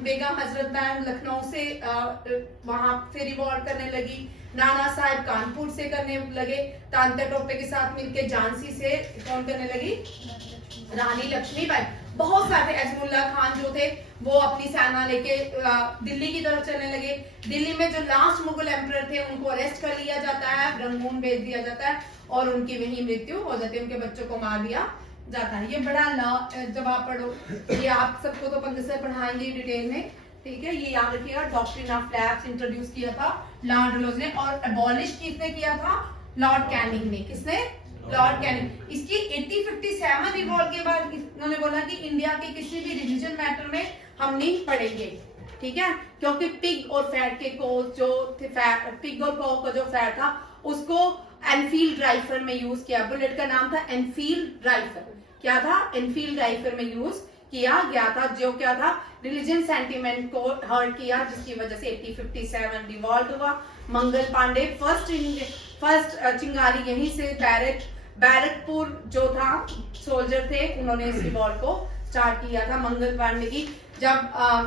बेगम हजरत बैंड लखनऊ से वहां से रिवॉल्व करने लगी, नाना साहब कानपुर से करने लगे, तांत्या टोपे के साथ मिलकर झांसी से कौन करने लगी, रानी लक्ष्मीबाई। बहुत सारे अजमुल्ला खान जो थे वो अपनी सेना लेके दिल्ली की तरफ चलने लगे। दिल्ली में जो लास्ट मुगल एम्परर थे उनको अरेस्ट कर लिया जाता है, रंगून भेज दिया जाता है और उनकी वही मृत्यु हो जाती है, उनके बच्चों को मार दिया जाता है। ये बड़ा लॉ जब आप पढ़ो, ये आप सबको तो पंडित से पढ़ाएंगे डिटेल में, ठीक है। ये याद रखिएगा, डॉक्ट्रिन ऑफ लैब्स इंट्रोड्यूस किया था लॉर्ड डलहौजी ने, और अबॉलिश किसने किया था, लॉर्ड कैनिंग ने। किसने, लॉर्ड कैनिंग। इसकी 1857 रिवॉल्ट के बाद इन्होंने बोला कि इंडिया के किसी भी रिलीजन मैटर में हम नहीं पढ़ेंगे, ठीक है, क्योंकि पिग और फैट के को जो थे, पिग और कौ का जो फैट था उसको एनफील्ड राइफल में यूज किया। बुलेट का नाम था एनफील्ड राइफल। क्या था, एनफील्ड राइफल में यूज किया गया था, जो क्या था, रिलीजन सेंटिमेंट को हर्ट किया, जिसकी वजह से 1857 रिवॉल्ट हुआ। मंगल पांडे फर्स्ट चिंगारी यहीं से बैरकपुर जो था सोल्जर थे, उन्होंने इस रिवॉल्ट को स्टार्ट किया था। मंगल पांडे की जब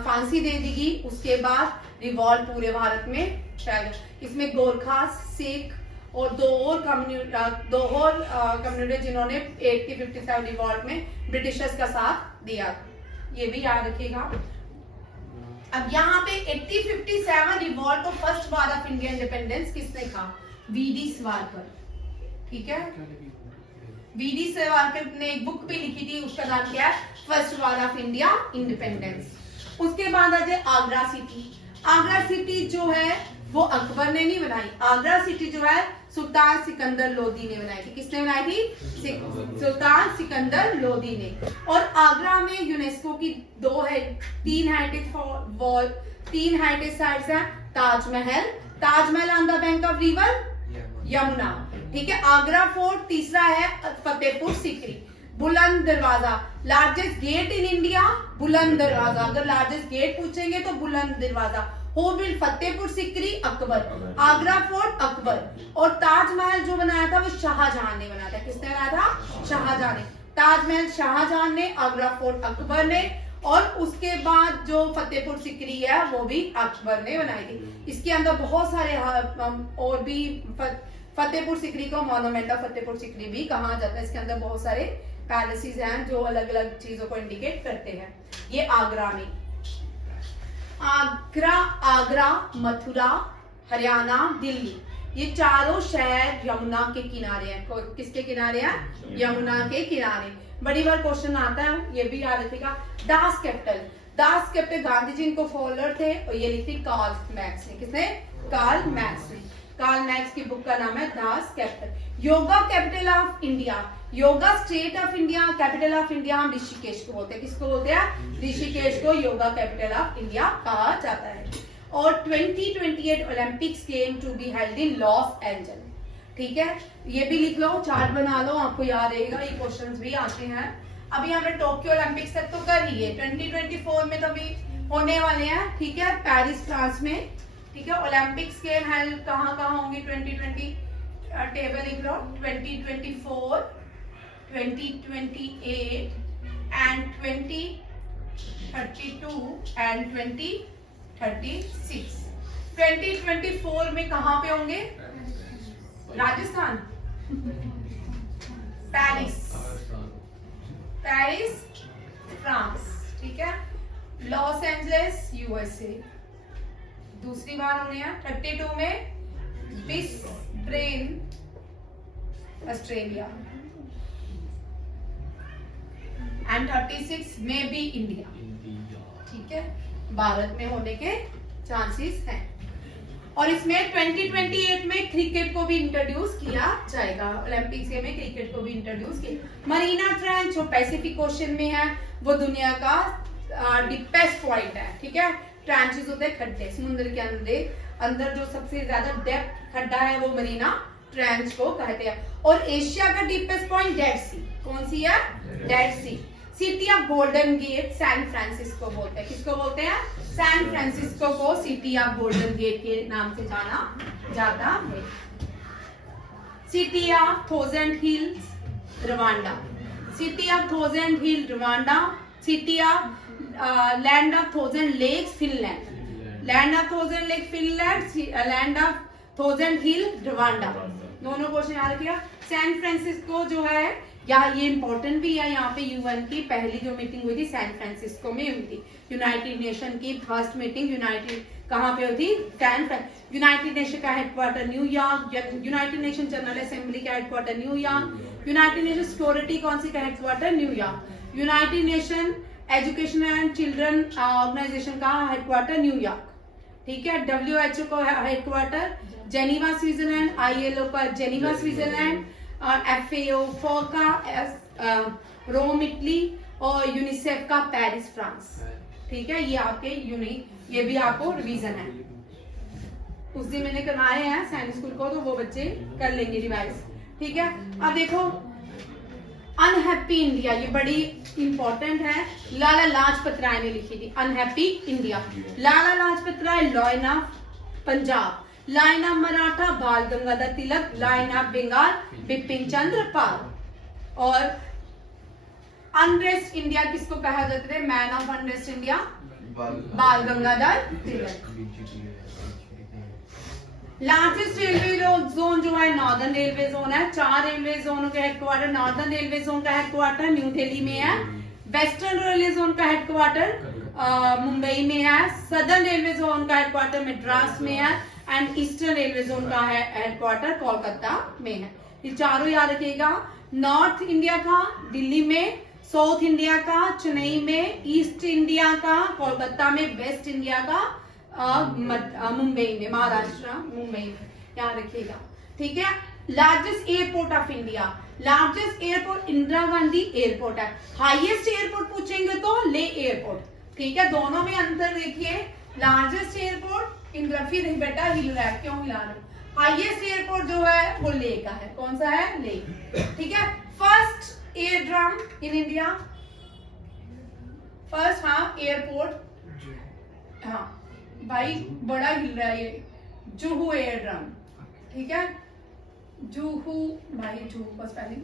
फांसी दे दी गई उसके बाद रिवॉल्ट पूरे भारत में फैल गया। इसमें गोरखा, सिख और दो और कम्युनिटी जिन्होंने 1857 रिवॉल्ट में ब्रिटिशर्स का साथ दिया, ये भी याद रखिएगा। अब यहाँ पे 1857 रिवॉल्ट को first war of India independence किसने कहा, वीडी सावरकर, ठीक है। वीडी सावरकर ने एक बुक भी लिखी थी, उसका नाम क्या है, first war of India independence. उसके बाद आ जाए आगरा सिटी। आगरा सिटी जो है वो अकबर ने नहीं बनाई, आगरा सिटी जो है सुल्तान सिकंदर लोदी ने बनाई थी। किसने बनाई थी, सुल्तान सिकंदर लोदी ने। और आगरा में यूनेस्को की तीन हेरिटेज साइट्स हैं। Taj Mahal on the bank of river Yamuna, ठीक है। आगरा फोर्ट, तीसरा है फतेहपुर सीकरी। बुलंद दरवाजा, लार्जेस्ट गेट इन इंडिया, बुलंद दरवाजा। अगर लार्जेस्ट गेट पूछेंगे तो बुलंद दरवाजा। हो बिल्ड फतेहपुर सीकरी अकबर, आगरा फोर्ट अकबर। और ताजमहल जो बनाया था वो शाहजहां ने बनाया था। किसने बनाया था, शाहजहां ने। ताजमहल शाहजहां ने, आगरा फोर्ट अकबर ने, और उसके बाद जो फतेहपुर सीकरी है वो भी अकबर ने बनाई थी। इसके अंदर बहुत सारे और भी, फतेहपुर सीकरी को मॉन्यूमेंट ऑफ फतेहपुर सीकरी भी कहा जाता है। इसके अंदर बहुत सारे पैलेसेस हैं जो अलग अलग चीजों को इंडिकेट करते हैं। ये आगरा में, आगरा, मथुरा, हरियाणा, दिल्ली, ये चारों शहर यमुना के किनारे हैं। किसके किनारे हैं, यमुना के किनारे। बड़ी बार क्वेश्चन आता है, ये भी याद रखिएगा। दास कैपिटल गांधी जी इनको फॉलोअर थे, और ये लिखी कार्ल मैक्स ने। किसने, कार्ल मैक्स ने। कार्ल मैक्स की बुक का नाम है Das Kapital. Yoga capital of India, yoga state of India, capital of India हम ऋषिकेश को बोलते हैं। किसको बोलते हैं, ऋषिकेश को योगा कैपिटल ऑफ इंडिया कहा जाता है। और 2028 Olympics game to be held in Los Angeles, ठीक है। ये भी लिख लो, चार्ट बना लो, आपको याद रहेगा, ये क्वेश्चंस भी आते हैं। अभी हमने टोक्यो ओलंपिक्स तक तो कर लिए, 2024 में तो अभी होने वाले हैं, ठीक है, पेरिस फ्रांस में, ठीक है। ओलंपिक्स गेम हेल्ड कहाँ होंगे 2020, टेबल लिख लो, 2024, 2028 and 2032 and 2036। 2024 में कहाँ पे होंगे, राजस्थान, पेरिस फ्रांस, ठीक है। लॉस एंजलिस यूएसए दूसरी बार होने हैं। 32 में ब्रिस्बेन ऑस्ट्रेलिया, एंड 36 में भी इंडिया, ठीक है। भारत में होने के चांसेस हैं। और इसमें 2028 में क्रिकेट को भी इंट्रोड्यूस किया जाएगा, ओलंपिक्स में क्रिकेट को भी इंट्रोड्यूस किया। मरीना ट्रेंच जो पैसिफिक ओशन में है, वो दुनिया का डीपेस्ट पॉइंट है, ठीक है। ट्रेंचेस होते हैं खड्डे, समुद्र के अंदर जो सबसे ज्यादा डेप्थ खड्डा है वो मरीना ट्रेंच को कहते हैं। और एशिया का डीपेस्ट पॉइंट डेड सी, कौन सी है, Dead Sea. City of Golden Gate San Francisco बोलते हैं। किसको बोलते हैं, सैन फ्रांसिस्को को सिटी ऑफ गोल्डन गेट के नाम से जाना जाता है। City of thousand hills Rwanda, city of thousand hill Rwanda, city of land of 1000 lakes Finland, land of 1000 lake Finland, land of 1000 hill Rwanda. दोनों क्वेश्चन याद रखिएगा। सैन फ्रांसिस्को जो है या ये इंपॉर्टेंट भी है, यहाँ पे यूएन की पहली जो मीटिंग हुई थी सैन फ्रांसिस्को में हुई थी। यूनाइटेड नेशन की फर्स्ट मीटिंग यूनाइटेड कहाँ पे हुई थी? यूनाइटेड नेशन का headquarter New York, United Nation General Assembly का headquarter New York, United Nation Security Council का headquarter New York, United Nation Education and Children Organisation का हेडक्वार्टर न्यूयॉर्क, ठीक है। WHO का हेडक्वार्टर जेनीवा स्विट्जरलैंड, ILO का जेनीवा स्विट्जरलैंड, और FAO का रोम इटली, और यूनिसेफ का पेरिस फ्रांस, ठीक है। ये आपके ये भी आपको रिवीजन है। उस दिन मैंने करवाए हैं सैनिक स्कूल को, तो वो बच्चे कर लेंगे रिवाइज, ठीक है। अब देखो अनहैप्पी इंडिया, ये बड़ी इंपॉर्टेंट है। लाला लाजपत राय ने लिखी थी unhappy India. Lala Lajpat Rai, lion of Punjab, lion of Maratha Bal Gangadhar Tilak, lion of Bengal Bipin Chandra Pal, और अनरेस्ट इंडिया किसको कहा जाता है? मैन ऑफ अनरेस्ट इंडिया बाल गंगाधर तिलक। लार्जेस्ट रेलवे जोन जो है नॉर्दर्न रेलवे जोन है। 4 रेलवे जोनों के हेडक्वार्टर, नॉर्दर्न रेलवे जोन का हेडक्वार्टर न्यू दिल्ली में है, वेस्टर्न रेलवे जोन का हेडक्वार्टर मुंबई में है, सदर्न रेलवे जोन का हेडक्वार्टर मद्रास में है, एंड ईस्टर्न रेलवे जोन का हेडक्वार्टर कोलकाता में है। ये चारों याद रखिएगा। नॉर्थ इंडिया का दिल्ली में, साउथ इंडिया का चेन्नई में, ईस्ट इंडिया का कोलकाता में, वेस्ट इंडिया का मुंबई में, महाराष्ट्र मुंबई में, याद रखिएगा, ठीक है। Largest airport of India, largest airport Indira Gandhi airport है। हाईएस्ट एयरपोर्ट पूछेंगे तो ले एयरपोर्ट, ठीक है। दोनों में अंतर देखिए। लार्जेस्ट एयरपोर्ट इंदिरा, फिर बेटा हिल रहा है, क्यों हिला रहे हो? हाईएस्ट एयरपोर्ट जो है वो ले का है। कौन सा है? ले, ठीक है। First air drum in India, first, हाँ, एयरपोर्ट, हाँ भाई बड़ा हिल रहा है ये, जुहू एयर ड्रम, ठीक है। जुहू, भाई जुहू का स्पेलिंग,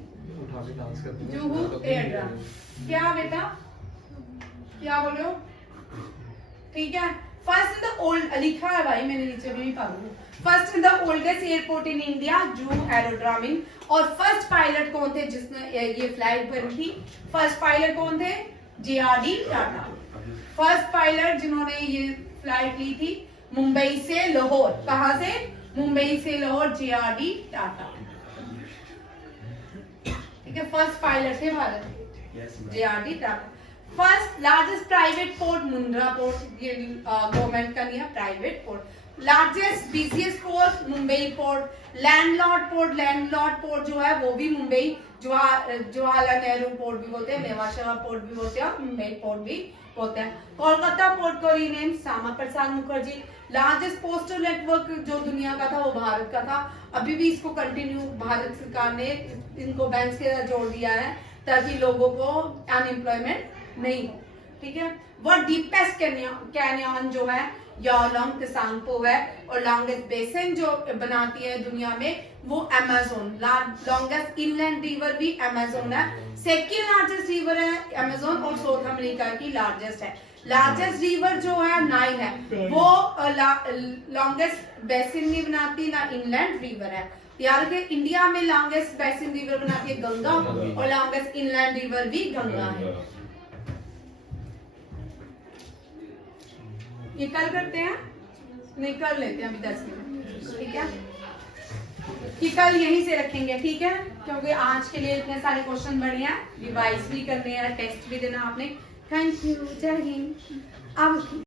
जुहू एयर ड्रम। क्या बेटा, क्या बोल रहे हो? ठीक है। फर्स्ट इन द ओल्ड, लिखा है भाई मैंने नीचे भी पढ़ू। First in the oldest airport in India, Juhu aerodrome. और फर्स्ट पायलट कौन थे जिसने ये फ्लाइट करी थी? फर्स्ट पायलट कौन थे? JRD टाटा। फर्स्ट पायलट जिन्होंने ये फ्लाइट ली थी मुंबई से लाहौर, कहां से? मुंबई से लाहौर, JRD टाटा, ठीक है। फर्स्ट पायलट थे भारत के, JRD Tata. First largest private port Mundra port, ये गवर्नमेंट का नहीं है, private port. Largest busiest port Mumbai port. Landlord port जो है वो भी मुंबई, जवाहरलाल नेहरू पोर्ट भी बोलते हैं, नेवाशा पोर्ट भी बोलते हैं, मुंबई पोर्ट भी बोलते हैं। कोलकाता पोर्ट को rename Shyama Prasad Mukherjee. Largest postal network जो दुनिया का था वो भारत का था, अभी भी इसको कंटिन्यू भारत सरकार ने इनको बैंक के साथ जोड़ दिया है ताकि लोगों को अनएम्प्लॉयमेंट नहीं हो, ठीक है। वो डीपेस्ट कैनियन जो है यालोंग किसांगपो है, और लॉन्गेस्ट बेसिन जो बनाती है दुनिया में वो अमेज़न। लॉन्गेस्ट इनलैंड रिवर भी अमेज़न है। सेकंड लार्जेस्ट रिवर है अमेज़न, और साउथ अमेरिका की लार्जेस्ट है। लार्जेस्ट रिवर जो है नाइल है, वो लॉन्गेस्ट बेसिन नहीं बनाती, ना इनलैंड रिवर है। यार के इंडिया में लॉन्गेस्ट बेसिन रिवर बनाती है गंगा, और लॉन्गेस्ट इनलैंड रिवर भी गंगा है। ये कल करते हैं, नहीं कर लेते हैं अभी 10 मिनट, ठीक है। कि कल यहीं से रखेंगे, ठीक है, क्योंकि आज के लिए इतने सारे क्वेश्चन बने हैं, रिवाइज भी करने हैं, टेस्ट भी देना आपने। थैंक यू, जय हिंद। अब